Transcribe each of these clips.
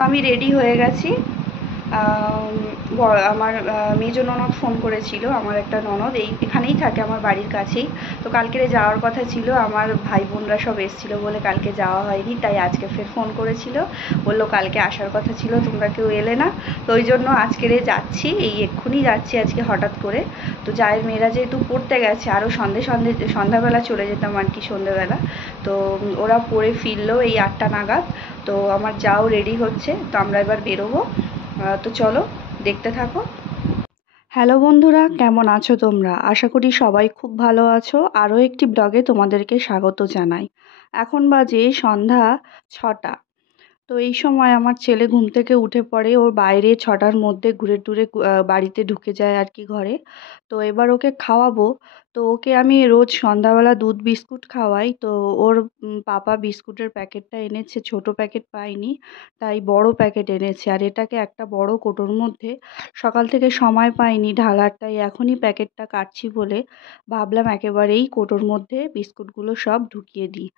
আমি রেডি হয়ে গেছি। আমার মেজো ননদ ফোন করেছিল। আমার একটা ননদ এখানেই থাকে, আমার বাড়ির কাছেই। তো কালকে যাওয়ার কথা ছিল, আমার ভাই বোনরা সব এসেছিলো বলে কালকে যাওয়া হয়নি। তাই আজকে ফের ফোন করেছিল, বললো কালকে আসার কথা ছিল, তোমরা কেউ এলে না। তো ওই জন্য আজকেরে যাচ্ছি, এক্ষুনি যাচ্ছি আজকে হঠাৎ করে। তো জায়ের মেয়েরা যেহেতু পড়তে গেছে, আরও সন্ধ্যাবেলা চলে যেতাম আর কি, সন্ধ্যেবেলা। তো ওরা পড়ে ফিরলো এই 8টা নাগাদ। তো আমার যাও রেডি হচ্ছে, তো আমরা এবার বেরোবো। তো চলো দেখতে থাকো। হ্যালো বন্ধুরা, কেমন আছো তোমরা? আশা করি সবাই খুব ভালো আছো। আরও একটি ব্লগে তোমাদেরকে স্বাগত জানাই। এখন বাজে সন্ধ্যা 6টা। তো এই সময় আমার ছেলে ঘুম থেকে উঠে পড়ে, ওর বাইরে 6টার মধ্যে ঘুরে টুরে বাড়িতে ঢুকে যায় আর কি, ঘরে। তো এবার ওকে খাওয়াবো। তো ওকে আমি রোজ সন্ধ্যাবেলা দুধ বিস্কুট খাওয়াই। তো ওর পাপা বিস্কুটের প্যাকেটটা এনেছে, ছোট প্যাকেট পাইনি, তাই বড় প্যাকেট এনেছে। আর এটাকে একটা বড় কৌটোর মধ্যে, সকাল থেকে সময় পাইনি ঢালার, তাই এখনই প্যাকেটটা কাটছি বলে ভাবলাম একেবারেই কৌটোর মধ্যে বিস্কুটগুলো সব ঢুকিয়ে দিই।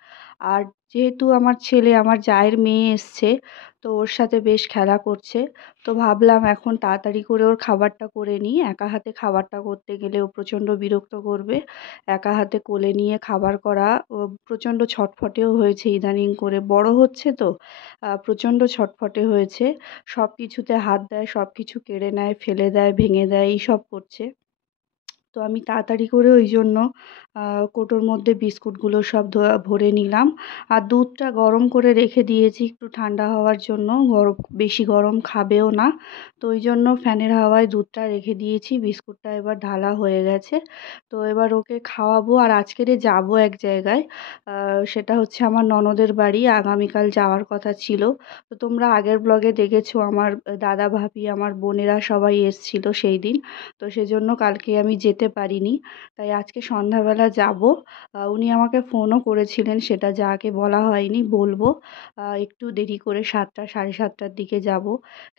আর যেহেতু আমার ছেলে, আমার জায়ের মেয়ে এসছে, তো ওর সাথে বেশ খেলা করছে। তো ভাবলাম এখন তাড়াতাড়ি করে ওর খাবারটা করে নিই। একা হাতে খাবারটা করতে গেলে ও প্রচণ্ড বিরক্ত করবে। একা হাতে কোলে নিয়ে খাবার করা, ও প্রচণ্ড ছটফটেও হয়েছে ইদানিং করে, বড় হচ্ছে তো প্রচণ্ড ছটফটে হয়েছে। সব কিছুতে হাত দেয়, সব কিছু কেড়ে নেয়, ফেলে দেয়, ভেঙে দেয়, এইসব করছে। তো আমি তাড়াতাড়ি করে ওই জন্য কৌটোর মধ্যে বিস্কুটগুলো সব ভরে নিলাম। আর দুধটা গরম করে রেখে দিয়েছি একটু ঠান্ডা হওয়ার জন্য, বেশি গরম খাবেও না। তো ওই জন্য ফ্যানের হাওয়ায় দুধটা রেখে দিয়েছি। বিস্কুটটা এবার ঢালা হয়ে গেছে। তো এবার ওকে খাওয়াবো। আর আজকেরে যাবো এক জায়গায়, সেটা হচ্ছে আমার ননদের বাড়ি। আগামীকাল যাওয়ার কথা ছিল। তো তোমরা আগের ব্লগে দেখেছো, আমার দাদা ভাবি, আমার বোনেরা সবাই এসছিল সেই দিন। তো সেজন্য কালকে আমি যেতে পারিনি, তাই আজকে সন্ধ্যাবেলা যাব। উনি আমাকে ফোনও করেছিলেন, সেটা যাকে বলা হয়নি, বলবো। একটু দেরি করে 7টা, 7:30টার দিকে যাব।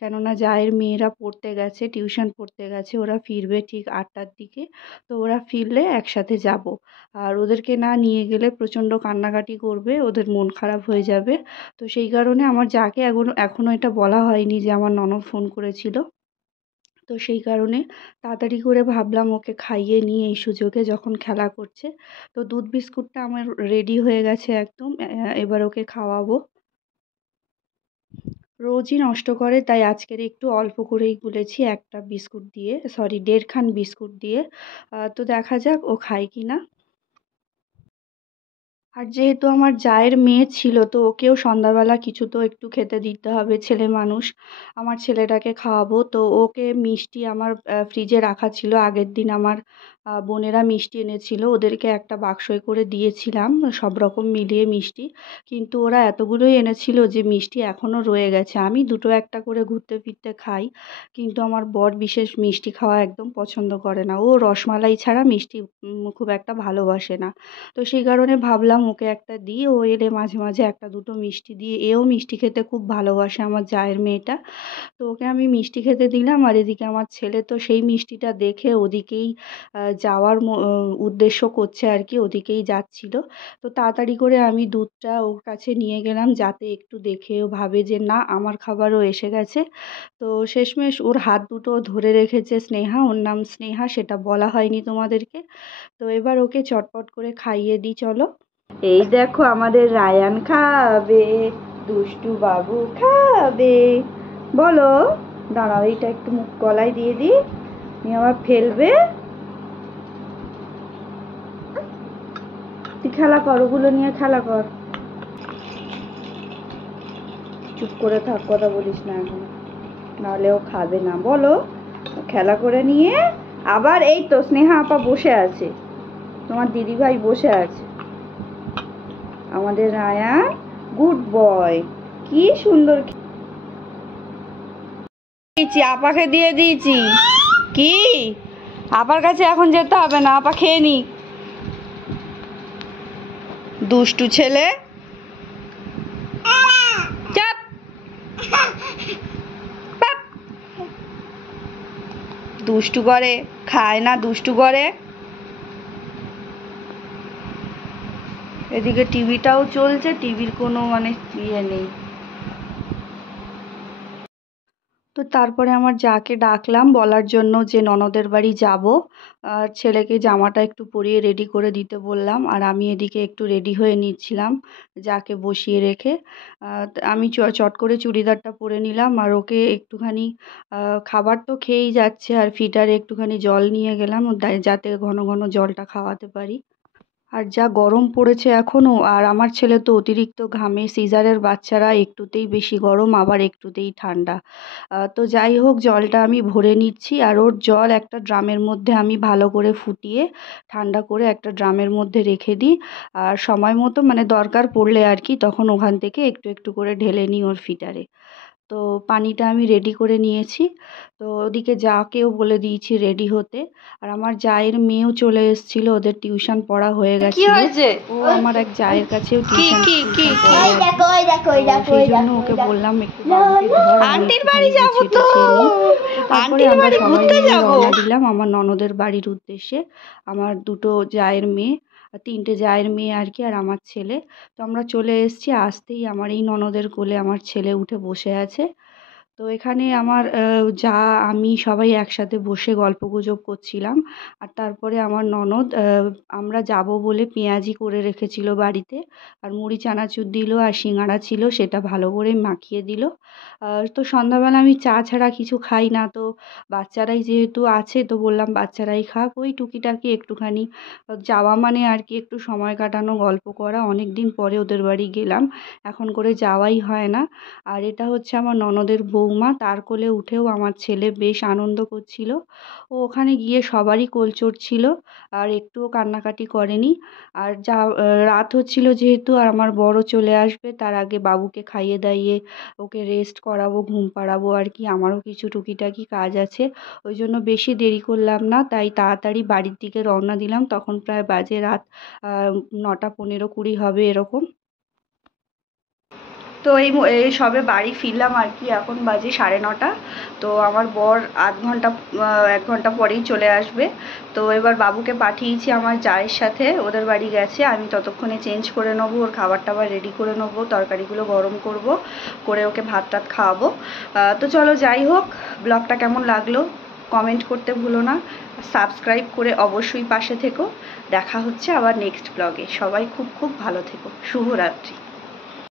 কেননা জায়ের মেয়েরা পড়তে গেছে, টিউশন পড়তে গেছে, ওরা ফিরবে ঠিক 8টার দিকে। তো ওরা ফিরলে একসাথে যাব। আর ওদেরকে না নিয়ে গেলে প্রচণ্ড কান্নাকাটি করবে, ওদের মন খারাপ হয়ে যাবে। তো সেই কারণে আমার যাকে এখনও এটা বলা হয়নি যে আমার ননদ ফোন করেছিল। তো সেই কারণে তাড়াতাড়ি করে ভাবলাম ওকে খাইয়ে নিয়ে এই সুযোগে, যখন খেলা করছে। তো দুধ বিস্কুটটা আমার রেডি হয়ে গেছে একদম। এবার ওকে খাওয়াবো। রোজই নষ্ট করে, তাই আজকের একটু অল্প করেই গুলেছি, একটা বিস্কুট দিয়ে, সরি 1.5 খান বিস্কুট দিয়ে। তো দেখা যাক ও খায় কি না। আর যেহেতু আমার জায়ের মেয়ে ছিল, তো ওকেও সন্ধ্যাবেলা কিছু তো একটু খেতে দিতে হবে, ছেলে মানুষ। আমার ছেলেটাকে খাওয়াবো, তো ওকে মিষ্টি আমার ফ্রিজে রাখা ছিল। আগের দিন আমার বোনেরা মিষ্টি এনেছিল, ওদেরকে একটা বাক্সয় করে দিয়েছিলাম সব রকম মিলিয়ে মিষ্টি। কিন্তু ওরা এতগুলোই এনেছিল যে মিষ্টি এখনও রয়ে গেছে। আমি দুটো একটা করে ঘুরতে ফিরতে খাই, কিন্তু আমার বর বিশেষ মিষ্টি খাওয়া একদম পছন্দ করে না। ও রসমালাই ছাড়া মিষ্টি খুব একটা ভালোবাসে না। তো সেই কারণে ভাবলাম ওকে একটা দিই, ও এলে মাঝে মাঝে একটা দুটো মিষ্টি দিয়ে, এও মিষ্টি খেতে খুব ভালোবাসে আমার জায়ের মেয়েটা। তো ওকে আমি মিষ্টি খেতে দিলাম। আর এদিকে আমার ছেলে তো সেই মিষ্টিটা দেখে ওদিকেই যাওয়ার উদ্দেশ্য করছে আর কি, ওদিকেই যাচ্ছিল। তো তাড়াতাড়ি করে আমি দুধটা ওর কাছে নিয়ে গেলাম, যাতে একটু দেখেও ভাবে যে না, আমার খাবারও এসে গেছে। তো শেষমেশ ওর হাত দুটো ধরে রেখেছে স্নেহা, ওর নাম স্নেহা, সেটা বলা হয়নি তোমাদেরকে। তো এবার ওকে চটপট করে খাইয়ে দিই, চলো। এই দেখো আমাদের রায়ান খাবে, দুষ্টু বাবু খাবে। বলো, দাঁড়াও, এইটা একটু মুখ গলায় দিয়ে দিই, নিয়ে আবার ফেলবে। তুই খেলা কর, ওগুলো নিয়ে খেলা কর। চুপ করে থাক, কথা বলিস না এখন, নাহলে ও খাবে না। বলো, খেলা করে নিয়ে আবার। এই তো স্নেহা আপা বসে আছে, তোমার দিদিভাই বসে আছে। আমাদের রায়ান গুড বয়, কি সুন্দর দিয়েছি, আপাকে দিয়ে দিয়েছি। কি, আপার কাছে এখন যেতে হবে না, আপা খেয়ে নি। দুষ্টু ছেলে, চাপ। পাপ। দুষ্টু করে, খায় না, দুষ্টু করে। এদিকে টিভিটাও চলছে, টিভির কোনো মানে ইয়ে নেই। তো তারপরে আমার যাকে ডাকলাম বলার জন্য যে ননদের বাড়ি যাব, আর ছেলেকে জামাটা একটু পরিয়ে রেডি করে দিতে বললাম, আর আমি এদিকে একটু রেডি হয়ে নিচ্ছিলাম যাকে বসিয়ে রেখে। আমি চট করে চুড়িদারটা পরে নিলাম, আর ওকে একটুখানি খাবার তো খেয়েই যাচ্ছে, আর ফিডারে একটুখানি জল নিয়ে গেলাম যাতে ঘন ঘন জলটা খাওয়াতে পারি। আর যা গরম পড়েছে এখনও, আর আমার ছেলে তো অতিরিক্ত ঘামে, সিজারের বাচ্চারা একটুতেই বেশি গরম আবার একটুতেই ঠান্ডা। তো যাই হোক জলটা আমি ভরে নিচ্ছি, আর ওর জল একটা ড্রামের মধ্যে আমি ভালো করে ফুটিয়ে ঠান্ডা করে একটা ড্রামের মধ্যে রেখে দিই। আর সময় মতো মানে দরকার পড়লে আর কি তখন ওখান থেকে একটু একটু করে ঢেলে নিই ওর ফিডারে। তো পানিটা আমি রেডি করে নিয়েছি। তো ওদিকে যাকেও বলে দিয়েছি রেডি হতে। আর আমার জায়ের মেয়েও চলে এসেছিল, ওদের টিউশন পড়া হয়ে কি গেছিল। হয়েছে? ও আমার এক জায়ের কাছেও কি টিউশন কি কি পড়ে আর কি। তো সেই জন্য ওকে বললাম একটু বাবুকে ধর, আমি আন্টির বাড়ি একটুখানি যাবো গুছিয়ে তো, টুছিয়ে নিই। তো তারপরে আন্টির আমরা বাড়ি সবাই ঘুরতে মিলে যাবো। রওনা দিলাম আমার ননদের বাড়ির উদ্দেশ্যে। আমার দুটো জায়ের মেয়ে, তিনটে জায়ের মেয়ে আর কি, আর আমার ছেলে। তো আমরা চলে এসেছি, আসতেই আমার এই ননদের কোলে আমার ছেলে উঠে বসে আছে। তো এখানে আমার যা আমি সবাই একসাথে বসে গল্পগুজব করছিলাম। আর তারপরে আমার ননদ আমরা যাব বলে পেঁয়াজি করে রেখেছিল বাড়িতে, আর মুড়ি চানাচুর দিল, আর সিঙাড়া ছিল সেটা ভালো করে মাখিয়ে দিল। তো সন্ধ্যাবেলা আমি চা ছাড়া কিছু খাই না, তো বাচ্চারাই যেহেতু আছে তো বললাম বাচ্চারাই খাক, ওই টুকিটাকি একটুখানি যাওয়া মানে আর কি একটু সময় কাটানো, গল্প করা, অনেক দিন পরে ওদের বাড়ি গেলাম, এখন করে যাওয়াই হয় না। আর এটা হচ্ছে আমার ননদের বৌমা, তার কোলে উঠেও আমার ছেলে বেশ আনন্দ করছিল। ও ওখানে গিয়ে সবারই কোল চড়ছিল, আর একটুও কান্নাকাটি করেনি। আর যা রাত হচ্ছিল যেহেতু, আর আমার বড় চলে আসবে, তার আগে বাবুকে খাইয়ে দাইয়ে ওকে রেস্ট করাবো, ঘুম পাড়াবো আর কি, আমারও কিছু টুকিটাকি কাজ আছে। ওই জন্য বেশি দেরি করলাম না, তাই তাড়াতাড়ি বাড়ির দিকে রওনা দিলাম। তখন প্রায় বাজে রাত 9টা 15-20 হবে এরকম। তো এই সবে বাড়ি ফিরলাম আর কি, এখন বাজে 9:30। তো আমার বর আধ ঘন্টা 1 ঘন্টা পরেই চলে আসবে। তো এবার বাবুকে পাঠিয়েছি আমার জায়ের সাথে, ওদের বাড়ি গেছে, আমি ততক্ষণে চেঞ্জ করে নেবো, ওর খাবার টাবার রেডি করে নেবো, তরকারিগুলো গরম করব, করে ওকে ভাত টাত খাওয়াবো। তো চলো যাই হোক, ব্লগটা কেমন লাগলো কমেন্ট করতে ভুলো না, সাবস্ক্রাইব করে অবশ্যই পাশে থেকো। দেখা হচ্ছে আবার নেক্সট ব্লগে, সবাই খুব খুব ভালো থেকো, শুভরাত্রি।